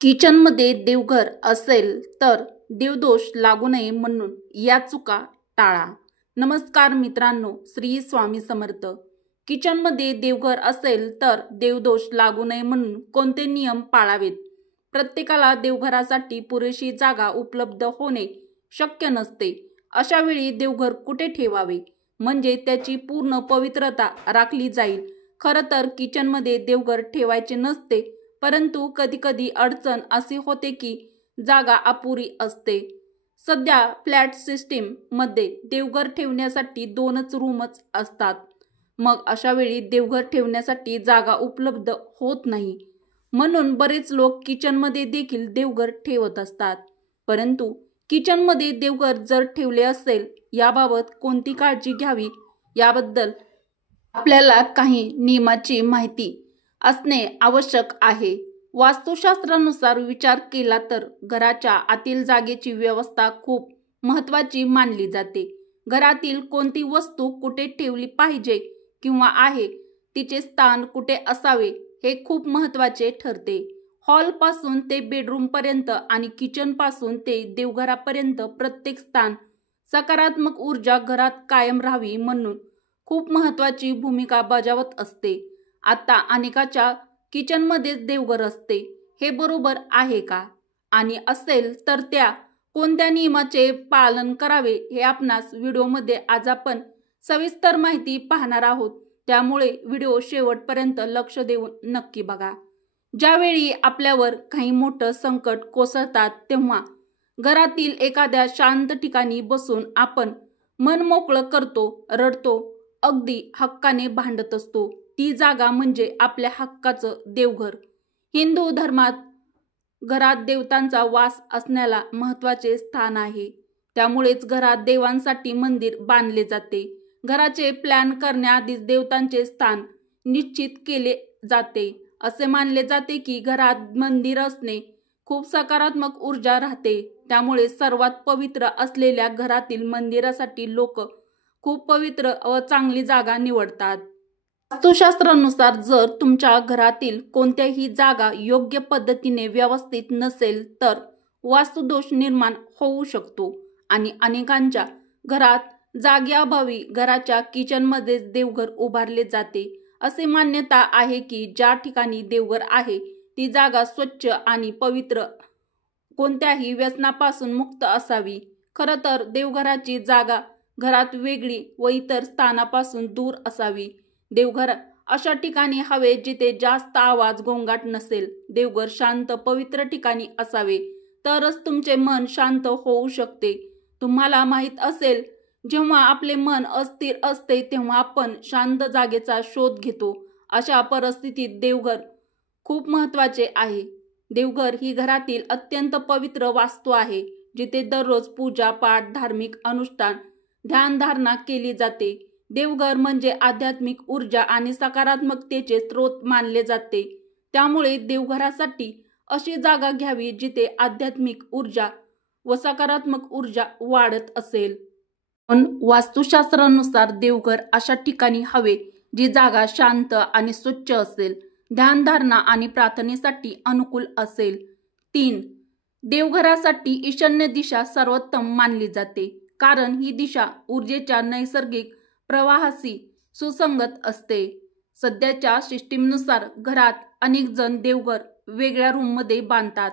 किचनमध्ये देवघर असेल तर देवदोष लागू नये म्हणून या चुका टाळा. नमस्कार मित्रांनो, श्री स्वामी समर्थ. किचनमध्ये देवघर असेल तर देवदोष लागू नये म्हणून कोणते नियम पाळावेत? प्रत्येकाला देवघरासाठी पुरेशी जागा उपलब्ध होणे शक्य नसते. अशा वेळी देवघर कुठे ठेवावे म्हणजे त्याची पूर्ण पवित्रता राखली जाईल? खरं तर किचनमध्ये देवघर ठेवायचे नसते, परंतु कधीकधी अडचण अशी होते की जागा अपुरी असते. सध्या फ्लॅट सिस्टीम मध्ये देवघर ठेवण्यासाठी 2च रूमच असतात. मग अशा वेळी देवघर ठेवण्यासाठी जागा उपलब्ध होत नाही. म्हणून बरेच लोक किचनमध्ये देखील देवघर ठेवत असतात. परंतु किचनमध्ये देवघर जर ठेवले असेल याबाबत कोणती काळजी घ्यावी याबद्दल आपल्याला काही नियमाची माहिती असणे आवश्यक आहे. वास्तुशास्त्रानुसार विचार केला तर घराच्या आतील जागेची व्यवस्था खूप महत्त्वाची मानली जाते. घरातील कोणती वस्तू कुठे ठेवली पाहिजे किंवा आहे, तिचे स्थान कुठे असावे हे खूप महत्त्वाचे ठरते. हॉलपासून ते बेडरूमपर्यंत आणि किचनपासून ते देवघरापर्यंत प्रत्येक स्थान सकारात्मक ऊर्जा घरात कायम राहावी म्हणून खूप महत्त्वाची भूमिका बजावत असते. आता अनेकाच्या किचनमध्येच देवघर असते, हे बरोबर आहे का? आणि असेल तर त्या कोणत्या नियमाचे पालन करावे हे आपणास व्हिडिओमध्ये आज आपण सविस्तर माहिती पाहणार आहोत. त्यामुळे व्हिडिओ शेवटपर्यंत लक्ष देऊन नक्की बघा. ज्यावेळी आपल्यावर काही मोठं संकट कोसळतात तेव्हा घरातील एखाद्या शांत ठिकाणी बसून आपण मन मोकळं करतो, रडतो, अगदी हक्काने भांडत असतो. ती जागा म्हणजे आपल्या हक्काचं देवघर. हिंदू धर्मात घरात देवतांचा वास असण्याला महत्त्वाचे स्थान आहे. त्यामुळेच घरात देवांसाठी मंदिर बांधले जाते. घराचे प्लॅन करण्याआधीच देवतांचे स्थान निश्चित केले जाते. असे मानले जाते की घरात मंदिर असणे खूप सकारात्मक ऊर्जा राहते. त्यामुळे सर्वात पवित्र असलेल्या घरातील मंदिरासाठी लोक खूप पवित्र व चांगली जागा निवडतात. वास्तुशास्त्रानुसार जर तुमच्या घरातील कोणत्याही जागा योग्य पद्धतीने व्यवस्थित नसेल तर वास्तुदोष निर्माण होऊ शकतो आणि अनेकांच्या घरात जागेअभावी घराच्या किचनमध्येच देवघर उभारले जाते. असे मान्यता आहे की ज्या ठिकाणी देवघर आहे ती जागा स्वच्छ आणि पवित्र, कोणत्याही व्यसनापासून मुक्त असावी. खरं तर देवघराची जागा घरात वेगळी व इतर स्थानापासून दूर असावी. देवघर अशा ठिकाणी हवे जिथे जास्त आवाज गोंगाट नसेल. देवघर शांत पवित्र ठिकाणी असावे, तरच तुमचे मन शांत होऊ शकते. तुम्हाला माहीत असेल, जेव्हा आपले मन अस्थिर असते तेव्हा आपण शांत जागेचा शोध घेतो. अशा परिस्थितीत देवघर खूप महत्त्वाचे आहे. देवघर ही घरातील अत्यंत पवित्र वास्तू आहे, जिथे दररोज पूजा पाठ, धार्मिक अनुष्ठान, ध्यानधारणा केली जाते. देवघर म्हणजे आध्यात्मिक ऊर्जा आणि सकारात्मकतेचे स्रोत मानले जाते. त्यामुळे देवघरासाठी अशी जागा घ्यावी जिथे आध्यात्मिक ऊर्जा व सकारात्मक ऊर्जा वाढत असेल. पण वास्तुशास्त्रानुसार देवघर अशा ठिकाणी हवे जी जागा शांत आणि स्वच्छ असेल, ध्यानधारणा आणि प्रार्थनेसाठी अनुकूल असेल. 3. देवघरासाठी ईशान्य दिशा सर्वोत्तम मानली जाते, कारण ही दिशा ऊर्जेच्या नैसर्गिक प्रवाहाशी सुसंगत असते. सध्याच्या सिस्टीमनुसार घरात अनेक जण देवघर वेगळ्या रूममध्ये बांधतात.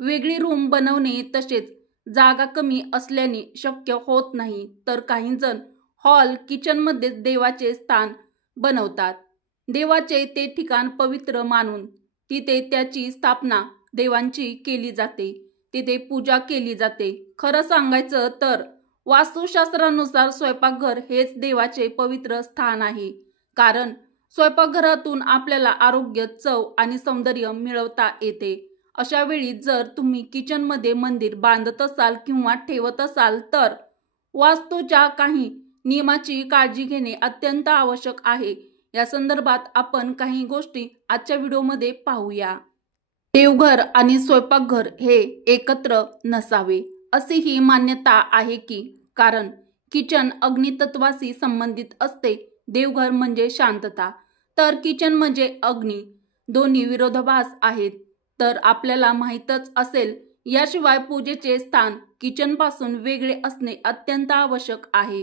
वेगळी रूम बनवणे तसेच जागा कमी असल्याने शक्य होत नाही. तर काही जण हॉल, किचनमध्येच देवाचे स्थान बनवतात. देवाचे ते ठिकाण पवित्र मानून तिथे त्याची स्थापना देवांची केली जाते. तिथे पूजा केली जाते. खरं सांगायचं तर वास्तुशास्त्रानुसार स्वयंपाकघर हेच देवाचे पवित्र स्थान आहे, कारण स्वयंपाकघरातून आपल्याला आरोग्य, चव आणि सौंदर्य मिळवता येते. अशा वेळी जर तुम्ही किचनमध्ये मंदिर बांधत असाल किंवा ठेवत असाल तर वास्तूच्या काही नियमाची काळजी घेणे अत्यंत आवश्यक आहे. या संदर्भात आपण काही गोष्टी आजच्या व्हिडिओमध्ये पाहूया. देवघर आणि स्वयंपाकघर हे एकत्र नसावे अशी ही मान्यता आहे की कारण किचन अग्नितत्वाशी संबंधित असते. देवघर म्हणजे शांतता, तर किचन म्हणजे अग्नी. दोन्ही विरोधाभास आहेत. तर आपल्याला माहीतच असेल. याशिवाय पूजेचे स्थान किचनपासून वेगळे असणे अत्यंत आवश्यक आहे,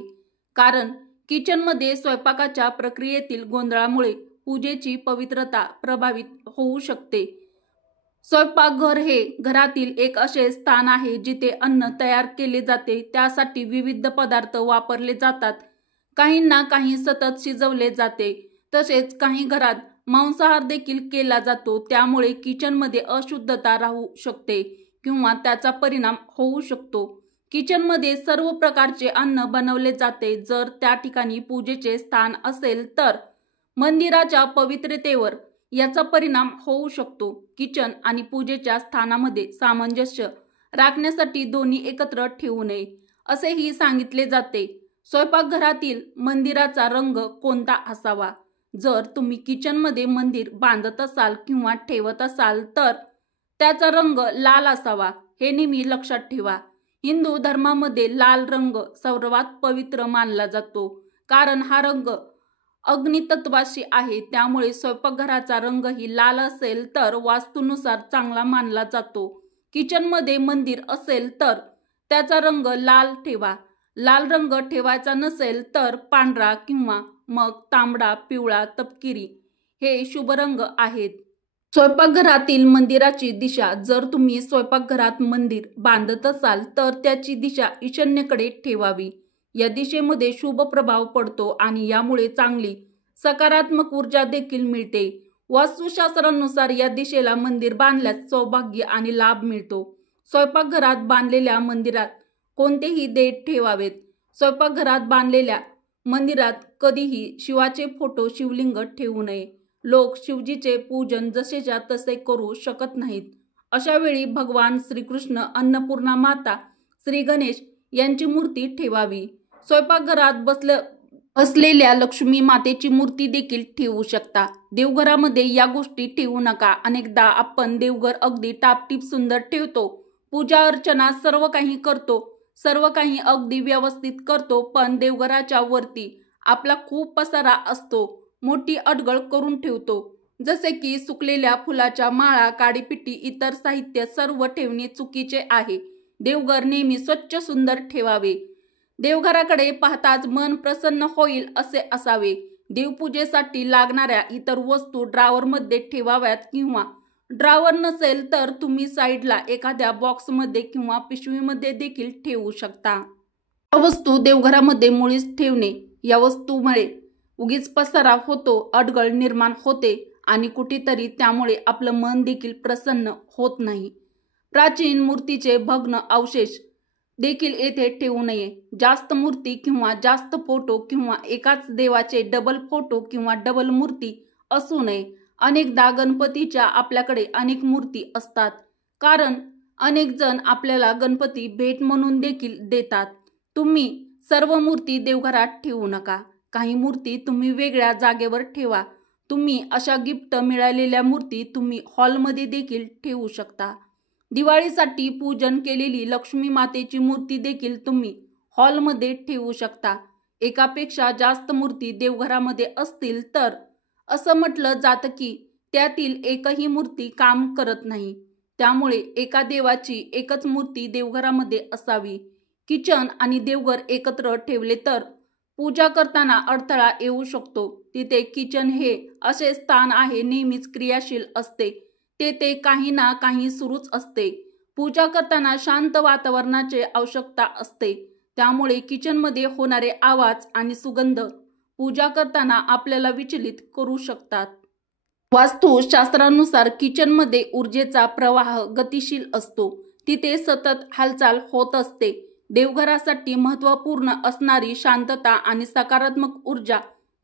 कारण किचनमध्ये स्वयंपाकाच्या प्रक्रियेतील गोंधळामुळे पूजेची पवित्रता प्रभावित होऊ शकते. स्वयंपाकघर हे घरातील एक असे स्थान आहे जिथे अन्न तयार केले जाते. त्यासाठी विविध पदार्थ वापरले जातात. काहींना काही सतत शिजवले जाते, तसेच काही घरात मांसाहार देखील केला जातो. त्यामुळे किचनमध्ये अशुद्धता राहू शकते किंवा त्याचा परिणाम होऊ शकतो. किचनमध्ये सर्व प्रकारचे अन्न बनवले जाते. जर त्या ठिकाणी पूजेचे स्थान असेल तर मंदिराच्या पवित्रतेवर याचा परिणाम होऊ शकतो. किचन आणि पूजेच्या स्थानामध्ये सामंजस्य राखण्यासाठी दोन्ही एकत्र ठेवू नये असेही सांगितले जाते. स्वयंपाकघरातील मंदिराचा रंग कोणता असावा? जर तुम्ही किचनमध्ये मंदिर बांधत असाल किंवा ठेवत असाल तर त्याचा रंग लाल असावा, हे नेहमी लक्षात ठेवा. हिंदू धर्मामध्ये लाल रंग सर्वात पवित्र मानला जातो, कारण हा रंग अग्नितत्वाशी आहे. त्यामुळे स्वयंपाकघराचा रंगही लाल असेल तर वास्तूनुसार चांगला मानला जातो. किचनमध्ये मंदिर असेल तर त्याचा रंग लाल ठेवा. लाल रंग ठेवायचा नसेल तर पांढरा किंवा मग तांबडा, पिवळा, तपकिरी हे शुभ रंग आहेत. स्वयंपाकघरातील मंदिराची दिशा. जर तुम्ही स्वयंपाकघरात मंदिर बांधत असाल तर त्याची दिशा ईशान्येकडे ठेवावी. या दिशेमध्ये शुभ प्रभाव पडतो आणि यामुळे चांगली सकारात्मक ऊर्जा देखील मिळते. वास्तुशास्त्रानुसार या दिशेला मंदिर बांधल्यास सौभाग्य आणि लाभ मिळतो. स्वयंपाकघरात बांधलेल्या मंदिरात कोणतेही देठ ठेवावेत. स्वयंपाकघरात बांधलेल्या मंदिरात कधीही शिवाचे फोटो, शिवलिंग ठेवू नये. लोक शिवजीचे पूजन जसेच्या तसे करू शकत नाहीत. अशा वेळी भगवान श्रीकृष्ण, अन्नपूर्णा माता, श्री गणेश यांची मूर्ती ठेवावी. स्वयंपाकघरात बसलेल्या लक्ष्मी मातेची मूर्ती देखील ठेवू शकता. देवघरामध्ये या गोष्टी ठेवू नका. अनेकदा आपण देवघर अगदी टापटीप सुंदर ठेवतो, पूजा अर्चना सर्व काही करतो, सर्व काही अगदी व्यवस्थित करतो, पण देवघराच्या वरती आपला खूप पसारा असतो, मोठी अडगळ करून ठेवतो. जसे की सुकलेल्या फुलाच्या माळा, काडीपिटी, इतर साहित्य सर्व ठेवणे चुकीचे आहे. देवघर नेहमी स्वच्छ सुंदर ठेवावे. देवघराकडे पाहताच मन प्रसन्न होईल असे असावे. देवपूजेसाठी लागणाऱ्या इतर वस्तू ड्रॉवरमध्ये ठेवाव्यात किंवा ड्रॉवर नसेल तर तुम्ही साईडला एखाद्या बॉक्समध्ये किंवा पिशवीमध्ये देखील ठेवू शकता. या वस्तू देवघरामध्ये मुळीच ठेवणे. या वस्तूमुळे उगीच पसारा होतो, अडगळ निर्माण होते आणि कुठेतरी त्यामुळे आपलं मन देखील प्रसन्न होत नाही. प्राचीन मूर्तीचे भग्न अवशेष देखील येथे ठेवू नये. जास्त मूर्ती किंवा जास्त फोटो किंवा एकाच देवाचे डबल फोटो किंवा डबल मूर्ती असू नये. अनेकदा गणपतीच्या आपल्याकडे अनेक मूर्ती असतात, कारण अनेक जण आपल्याला गणपती भेट म्हणून देखील देतात. तुम्ही सर्व मूर्ती देवघरात ठेवू नका. काही मूर्ती तुम्ही वेगळ्या जागेवर ठेवा. तुम्ही अशा गिफ्ट मिळालेल्या मूर्ती तुम्ही हॉलमध्ये देखील ठेवू शकता. दिवाळीसाठी पूजन केलेली लक्ष्मी मातेची मूर्ती देखील तुम्ही हॉलमध्ये ठेवू शकता. एकापेक्षा जास्त मूर्ती देवघरामध्ये असतील तर असं म्हटलं जातं की त्यातील एकही मूर्ती काम करत नाही. त्यामुळे एका देवाची एकच मूर्ती देवघरामध्ये असावी. किचन आणि देवघर एकत्र ठेवले तर पूजा करताना अडथळा येऊ शकतो. तिथे किचन हे असे स्थान आहे नेहमीच क्रियाशील असते. तेथे काही ना काही सुरूच असते. पूजा करताना शांत वातावरणाची आवश्यकता असते. त्यामुळे किचनमध्ये होणारे आवाज आणि सुगंध पूजा करताना आपल्याला विचलित करू शकतात. वास्तुशास्त्रानुसार किचनमध्ये ऊर्जेचा प्रवाह गतिशील असतो. तिथे सतत हालचाल होत असते. देवघरासाठी महत्त्वपूर्ण असणारी शांतता आणि सकारात्मक ऊर्जा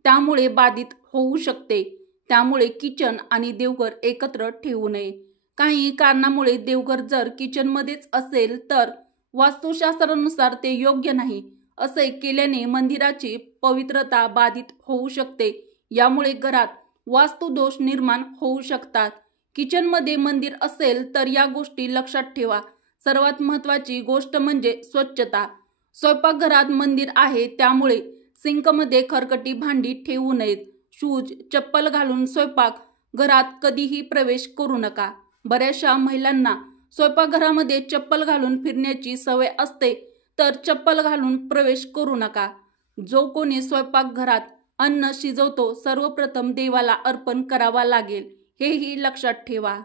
त्यामुळे बाधित होऊ शकते. त्यामुळे किचन आणि देवघर एकत्र ठेवू नये. काही कारणामुळे देवघर जर किचनमध्येच असेल तर वास्तुशास्त्रानुसार ते योग्य नाही. असे केल्याने मंदिराची पवित्रता बाधित होऊ शकते. यामुळे घरात वास्तुदोष निर्माण होऊ शकतात. किचनमध्ये मंदिर असेल तर या गोष्टी लक्षात ठेवा. सर्वात महत्त्वाची गोष्ट म्हणजे स्वच्छता. स्वयंपाकघरात मंदिर आहे त्यामुळे सिंकमध्ये खरकटी भांडी ठेवू नयेत. शूज, चप्पल घालून स्वयंपाक घरात कधीही प्रवेश करू नका. बऱ्याचशा महिलांना स्वयंपाकघरामध्ये चप्पल घालून फिरण्याची सवय असते, तर चप्पल घालून प्रवेश करू नका. जो कोणी स्वयंपाकघरात अन्न शिजवतो सर्वप्रथम देवाला अर्पण करावा लागेल, हेही लक्षात ठेवा.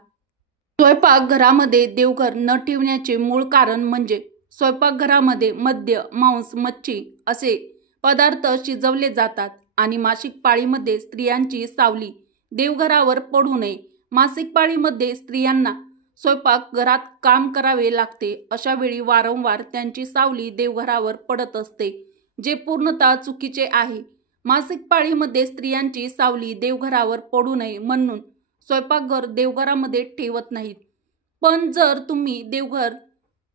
स्वयंपाकघरामध्ये देवघर न ठेवण्याचे मूळ कारण म्हणजे स्वयंपाकघरामध्ये मद्य, मांस, मच्छी असे पदार्थ शिजवले जातात आणि मासिक पाळीमध्ये स्त्रियांची सावली देवघरावर पडू नये. मासिक पाळीमध्ये स्त्रियांना स्वयंपाकघरात काम करावे लागते. अशा वेळी वारंवार त्यांची सावली देवघरावर पडत असते, जे पूर्णतः चुकीचे आहे. मासिक पाळीमध्ये स्त्रियांची सावली देवघरावर पडू नये म्हणून स्वयंपाकघर देवघरामध्ये ठेवत नाहीत. पण जर तुम्ही देवघर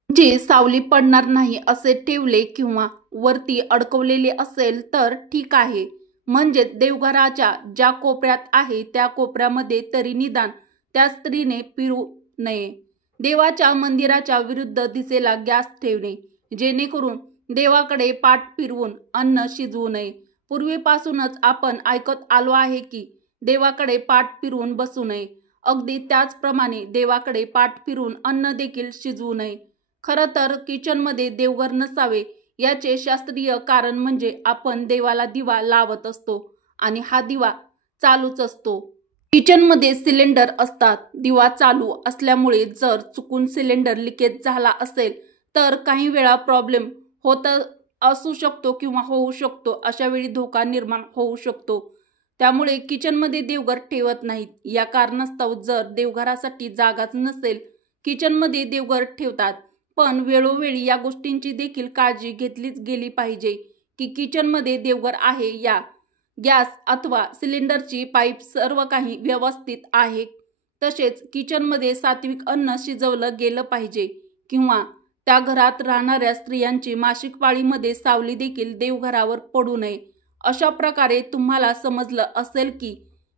जी सावली पडणार नाही असे ठेवले किंवा वरती अडकवलेले असेल तर ठीक आहे. म्हणजे देवघराच्या ज्या कोपऱ्यात आहे त्या कोपऱ्यामध्ये तरी निदान त्या स्त्रीने फिरू नये. देवाच्या मंदिराच्या विरुद्ध दिशेला गॅस ठेवणे, जेणेकरून देवाकडे पाठ फिरवून अन्न शिजवू नये. पूर्वीपासूनच आपण ऐकत आलो आहे की देवाकडे पाठ फिरवून बसू नये. अगदी त्याचप्रमाणे देवाकडे पाठ फिरवून अन्न देखील शिजवू नये. खरं तर किचनमध्ये देवघर नसावे याचे शास्त्रीय कारण म्हणजे आपण देवाला दिवा लावत असतो आणि हा दिवा चालूच असतो. किचनमध्ये सिलेंडर असतात. दिवा चालू असल्यामुळे जर चुकून सिलेंडर लिकेज झाला असेल तर काही वेळा प्रॉब्लेम होत असू शकतो किंवा होऊ शकतो. अशा वेळी धोका निर्माण होऊ शकतो. त्यामुळे किचनमध्ये देवघर ठेवत नाहीत. या कारणास्तव जर देवघरासाठी जागाच नसेल, किचनमध्ये देवघर ठेवतात. पण वेळोवेळी या गोष्टींची देखील काळजी घेतलीच गेली पाहिजे की किचनमध्ये देवघर आहे, या गॅस अथवा सिलेंडरची पाईप सर्व काही व्यवस्थित आहे. तसेच किचनमध्ये सात्विक अन्न शिजवलं गेलं पाहिजे किंवा त्या घरात राहणाऱ्या स्त्रियांची मासिक पाळीमध्ये सावली देखील देवघरावर पडू नये. अशा प्रकारे तुम्हाला समजलं असेल की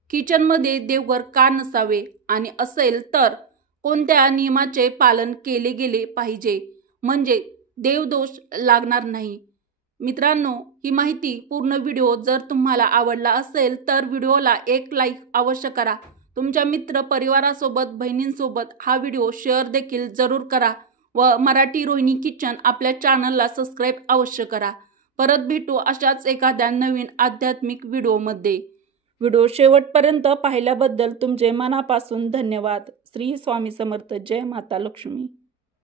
किचनमध्ये देवघर का नसावे आणि असेल तर कोणत्या नियमाचे पालन केले गेले पाहिजे, म्हणजे देवदोष लागणार नाही. मित्रांनो, ही माहिती पूर्ण व्हिडिओ जर तुम्हाला आवडला असेल तर व्हिडिओला एक लाईक अवश्य करा. तुमच्या मित्र परिवारासोबत, बहिणींसोबत हा व्हिडिओ शेअर देखील जरूर करा व मराठी रोहिणी किचन आपल्या चॅनलला सबस्क्राईब अवश्य करा. परत भेटू अशाच एखाद्या नवीन आध्यात्मिक व्हिडिओमध्ये. व्हिडिओ शेवटपर्यंत पाहिल्याबद्दल तुमचे मनापासून धन्यवाद. श्री स्वामी समर्थ. जय माता लक्ष्मी.